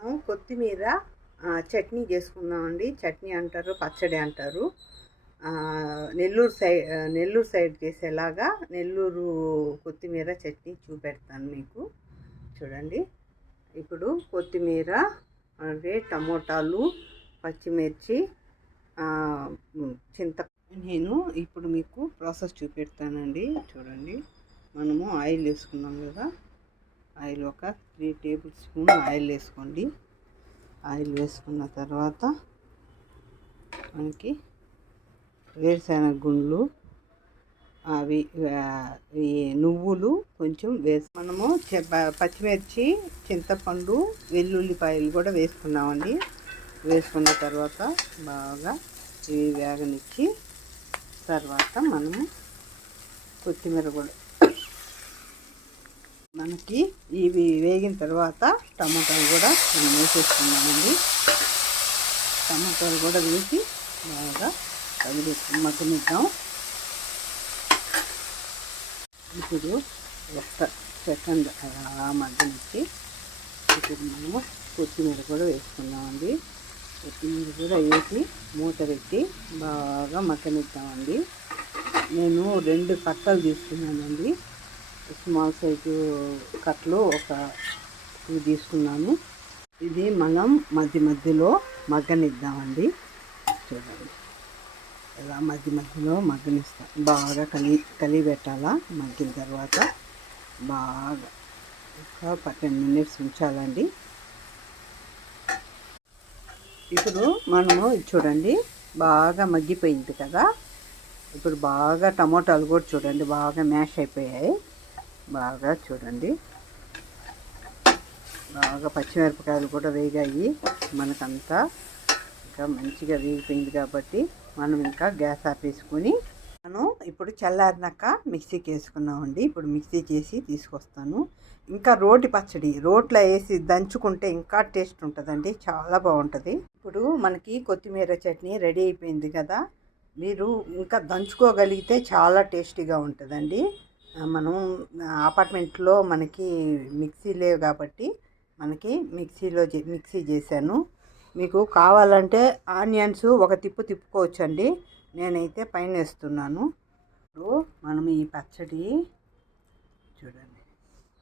మనం కొత్తిమీర చట్నీ చేసుకుందామండి. చట్నీ అంటారు, పచ్చడి అంటారు. నెల్లూరు సైడ్ చేసేలాగా నెల్లూరు కొత్తిమీర చట్నీ చూపెడతాను మీకు. చూడండి. ఇప్పుడు కొత్తిమీర, అలాగే టమోటాలు, పచ్చిమిర్చి, నేను ఇప్పుడు మీకు ప్రాసెస్ చూపెడతానండి. చూడండి. మనము ఆయిల్ వేసుకున్నాం కదా, ఆయిల్ ఒక 3 టేబుల్ స్పూన్ ఆయిల్ వేసుకోండి. ఆయిల్ వేసుకున్న తర్వాత మనకి వేరుశెనగ గుండ్లు, అవి నువ్వులు కొంచెం మనము పచ్చిమిర్చి, చింతపండు, వెల్లుల్లిపాయలు కూడా వేసుకున్నామండి. వేసుకున్న తర్వాత బాగా ఇవి వేగనిచ్చి తర్వాత మనము కొత్తిమీర కూడా మనకి ఇవి వేగిన తర్వాత టమాటాలు కూడా మనం వేసేసుకున్నామండి. టమాటాలు కూడా వేసి బాగా మగ్గనిద్దాం. ఇప్పుడు ఒక సెకండ్ మగ్గనిచ్చి ఇప్పుడు మనము కొత్తిమీర కూడా వేసుకున్నామండి. కొత్తిమీర కూడా వేసి మూత పెట్టి బాగా మగ్గనిద్దామండి. నేను 2 కట్టలు తీసుకున్నానండి. స్మాల్ సైజు కట్టలు ఒక 2 తీసుకున్నాను. ఇది మనం మధ్యలో మగ్గనిద్దామండి. చూడండి, ఇలా మధ్యలో మగ్గనిస్తాం. బాగా కలిపెట్టాలా. మగ్గిన తర్వాత బాగా ఒక 10 మినిట్స్ ఉంచాలండి. ఇప్పుడు మనము చూడండి బాగా మగ్గిపోయింది కదా. ఇప్పుడు బాగా టమోటాలు కూడా చూడండి బాగా మ్యాష్ అయిపోయాయి. బాగా చూడండి, బాగా పచ్చిమిరపకాయలు కూడా వేగాయి. మనకంతా ఇంకా మంచిగా వేగిపోయింది కాబట్టి మనం ఇంకా గ్యాస్ ఆపేసుకొని మనం ఇప్పుడు చల్లారినాక మిక్సీకి వేసుకున్నామండి. ఇప్పుడు మిక్సీ చేసి తీసుకొస్తాను. ఇంకా రోటి పచ్చడి రోట్లో వేసి దంచుకుంటే ఇంకా టేస్ట్ ఉంటుందండి, చాలా బాగుంటుంది. ఇప్పుడు మనకి కొత్తిమీర చట్నీ రెడీ అయిపోయింది కదా. మీరు ఇంకా దంచుకోగలిగితే చాలా టేస్టీగా ఉంటుందండి. మనం అపార్ట్మెంట్లో మనకి మిక్సీ లేవు కాబట్టి మనకి మిక్సీ చేశాను. మీకు కావాలంటే ఆనియన్స్ ఒక తిప్పుకోవచ్చండి. నేనైతే పైన వేస్తున్నాను. ఇప్పుడు మనం ఈ పచ్చడి చూడండి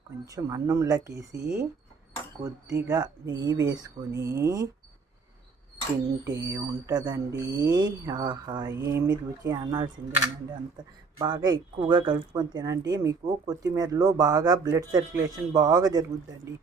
కొంచెం అన్నంలోకి వేసి కొద్దిగా నెయ్యి వేసుకొని తింటే ఉంటుందండి. ఆహా, ఏమి రుచి అనాల్సిందేనండి. అంత బాగా ఎక్కువగా కలుపుకొని తినండి. మీకు కొత్తిమీరలో బాగా బ్లడ్ సర్క్యులేషన్ బాగా జరుగుతుందండి.